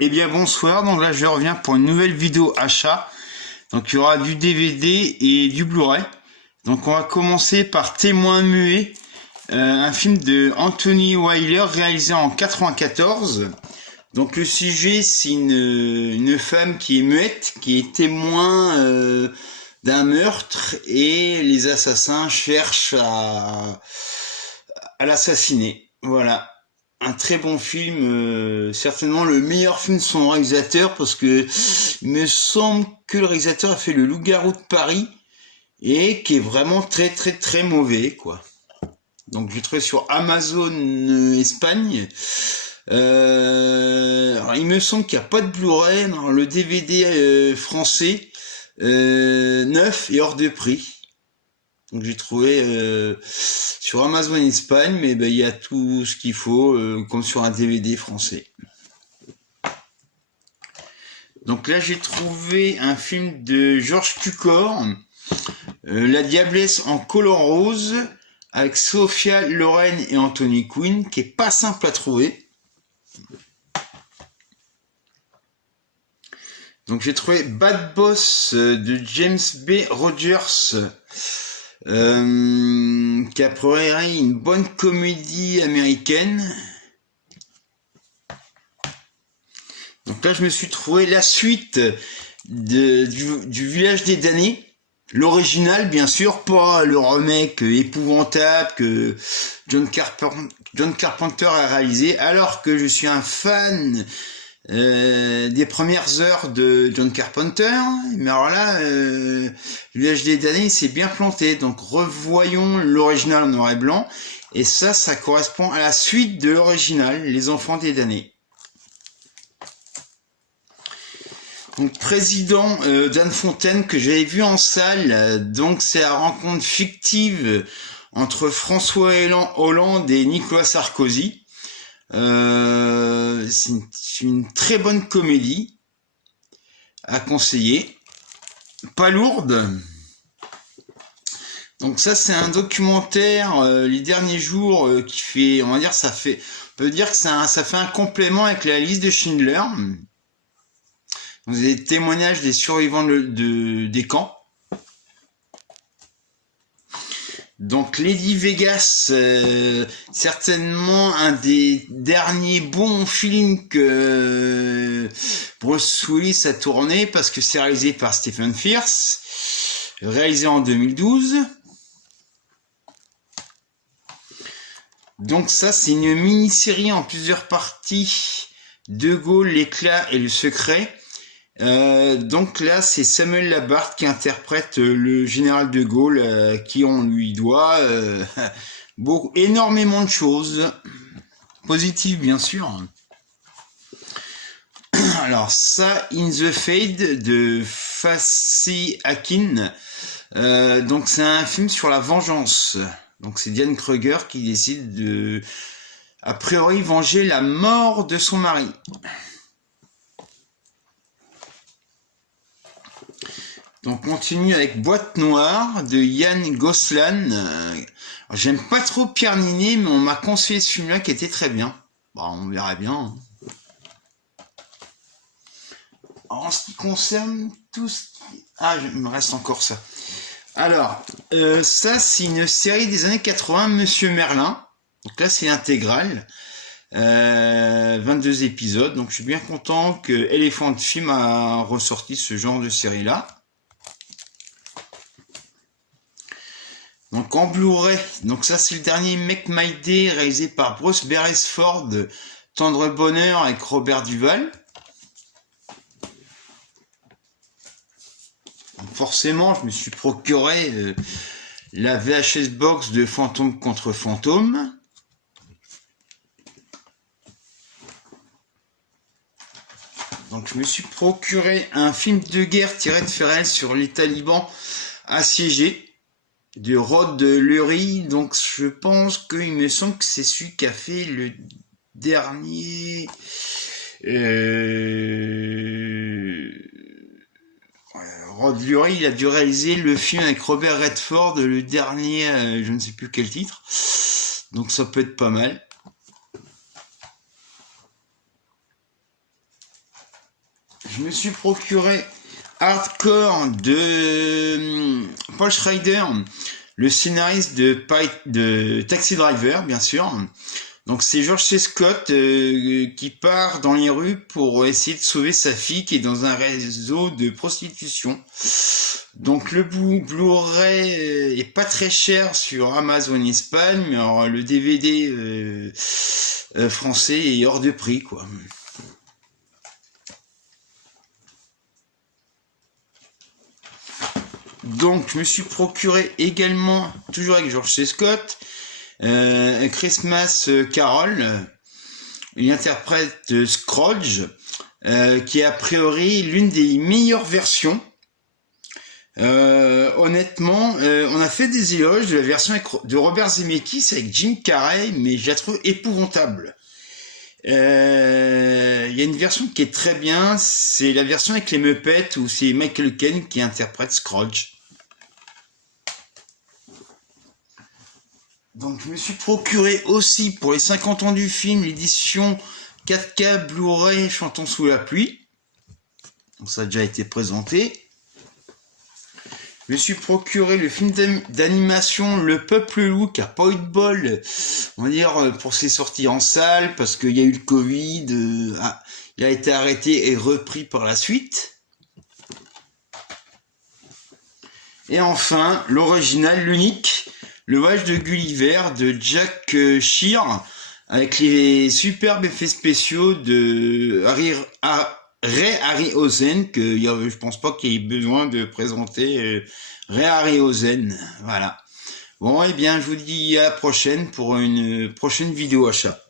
Eh bien bonsoir, donc là je reviens pour une nouvelle vidéo achat. Donc il y aura du DVD et du Blu-ray. Donc on va commencer par Témoin muet, un film de Anthony Wyler réalisé en 94. Donc le sujet c'est une femme qui est muette, qui est témoin d'un meurtre et les assassins cherchent à l'assassiner. Voilà. Un très bon film, certainement le meilleur film de son réalisateur parce que il me semble que le réalisateur a fait le Loup-garou de Paris et qui est vraiment très très très mauvais quoi. Donc je l'ai trouvé sur Amazon Espagne. Alors, il me semble qu'il n'y a pas de Blu-ray, le DVD français neuf et hors de prix. Donc j'ai trouvé sur Amazon Espagne, mais il y a tout ce qu'il faut, comme sur un DVD français. Donc là j'ai trouvé un film de Georges Cukor, La Diablesse en collant rose, avec Sophia Loren et Anthony Quinn, qui est pas simple à trouver. Donc j'ai trouvé Bad Boss de James B. Rogers, qui a priori une bonne comédie américaine. Donc là je me suis trouvé la suite du Village des damnés, l'original bien sûr, pas le remake épouvantable que John Carpenter a réalisé, alors que je suis un fan des premières heures de John Carpenter, mais alors là, le Village des damnés s'est bien planté, donc revoyons l'original en noir et blanc, et ça correspond à la suite de l'original, Les Enfants des damnés. Donc président d'Anne Fontaine que j'avais vu en salle, donc c'est la rencontre fictive entre François Hollande et Nicolas Sarkozy. C'est une très bonne comédie à conseiller, pas lourde. Donc ça c'est un documentaire les derniers jours qui fait, on va dire on peut dire que ça fait un complément avec la liste de Schindler. Vous avez des témoignages des survivants des camps. Donc Lady Vegas, certainement un des derniers bons films que Bruce Willis a tourné, parce que c'est réalisé par Stephen Frears, réalisé en 2012. Donc ça c'est une mini-série en plusieurs parties, De Gaulle, l'éclat et le secret. Donc là c'est Samuel Labarthe qui interprète le général de Gaulle, qui on lui doit énormément de choses positives bien sûr. Alors ça, In the Fade de Fassi Akin, donc c'est un film sur la vengeance. Donc c'est Diane Kruger qui décide de a priori venger la mort de son mari. Donc on continue avec Boîte Noire de Yann Goslan. J'aime pas trop Pierre Ninet, mais on m'a conseillé ce film-là qui était très bien. Bon, on verra bien. En ce qui concerne tout ce qui... Ah, il me reste encore ça. Alors, ça c'est une série des années 80, Monsieur Merlin. Donc là c'est intégral. 22 épisodes. Donc je suis bien content que Elephant Film a ressorti ce genre de série-là. Donc en Blu-ray, donc ça c'est le dernier Make My Day réalisé par Bruce Beresford, Tendre Bonheur avec Robert Duval. Donc forcément, je me suis procuré la VHS box de Fantôme contre Fantôme. Donc je me suis procuré un film de guerre tiré de Ferrel sur les talibans assiégés, de Rod Lurie. Donc je pense qu'il me semble que c'est celui qui a fait le dernier Rod Lurie, il a dû réaliser le film avec Robert Redford, le dernier, je ne sais plus quel titre, donc ça peut être pas mal. je me suis procuré Hardcore de Paul Schrader, le scénariste de Taxi Driver, bien sûr. Donc c'est George C. Scott qui part dans les rues pour essayer de sauver sa fille qui est dans un réseau de prostitution. Donc le Blu-ray est pas très cher sur Amazon Espagne, mais alors, le DVD français est hors de prix, quoi. Donc je me suis procuré également, toujours avec George C. Scott, Christmas Carol. Il interprète Scrooge, qui est a priori l'une des meilleures versions. Honnêtement, on a fait des éloges de la version de Robert Zemeckis avec Jim Carrey, mais je la trouve épouvantable. Il y a une version qui est très bien, c'est la version avec les Muppets où c'est Michael Caine qui interprète Scrooge. Donc je me suis procuré aussi pour les 50 ans du film l'édition 4K Blu-ray Chantons sous la pluie. Donc ça a déjà été présenté. Je me suis procuré le film d'animation Le Peuple Loup qui a pas eu de bol, on va dire, pour ses sorties en salle parce qu'il y a eu le Covid. Il a été arrêté et repris par la suite. Et enfin, l'original, l'unique, Le Voyage de Gulliver de Jack Shear avec les superbes effets spéciaux de Ray Harryhausen, que je pense pas qu'il y ait besoin de présenter Ray Harryhausen. Voilà. Bon, eh bien, je vous dis à la prochaine pour une prochaine vidéo achat.